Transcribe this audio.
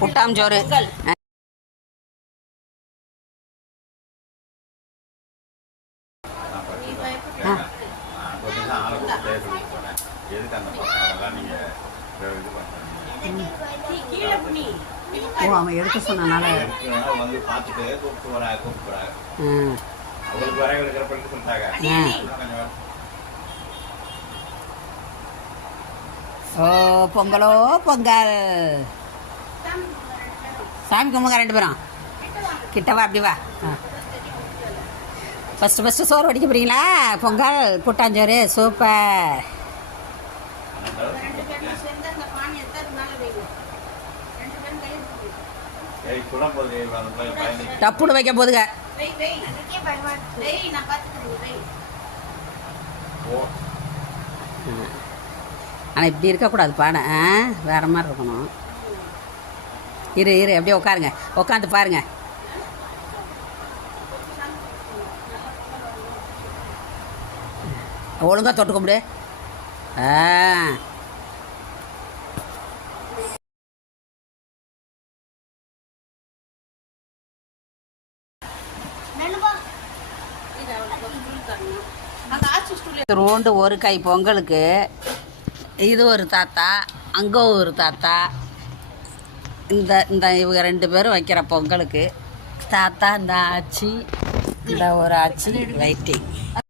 கூட்டாஞ்சோறு. ஓ, அவன் எடுக்க சொன்னனால ஓ பொங்கலோ பொங்கல். சாமி கும்பிங்க 2 பேரும். கிட்டவா அப்படி வா. ஃபஸ்ட்டு சோறு வடிக்க போகிறீங்களா? பொங்கல் கூட்டாஞ்சோறு சூப்பர். டப்புன்னு வைக்க போதுங்க. ஆனால் இப்படி இருக்கக்கூடாது பானை, வேறு மாதிரி இருக்கணும். இரு அப்படியே உட்காருங்க, உட்காந்து பாருங்க. ஒழுங்காக தொட்டு கும்பிடு. ரோண்டு ஒரு கை பொங்கலுக்கு. இது ஒரு தாத்தா, அங்கே ஒரு தாத்தா. இந்த இவங்க 2 பேரும் வைக்கிற பொங்கலுக்கு தாத்தா, இந்த ஆச்சி, இந்த ஒரு ஆச்சி வெயிட்டிங்.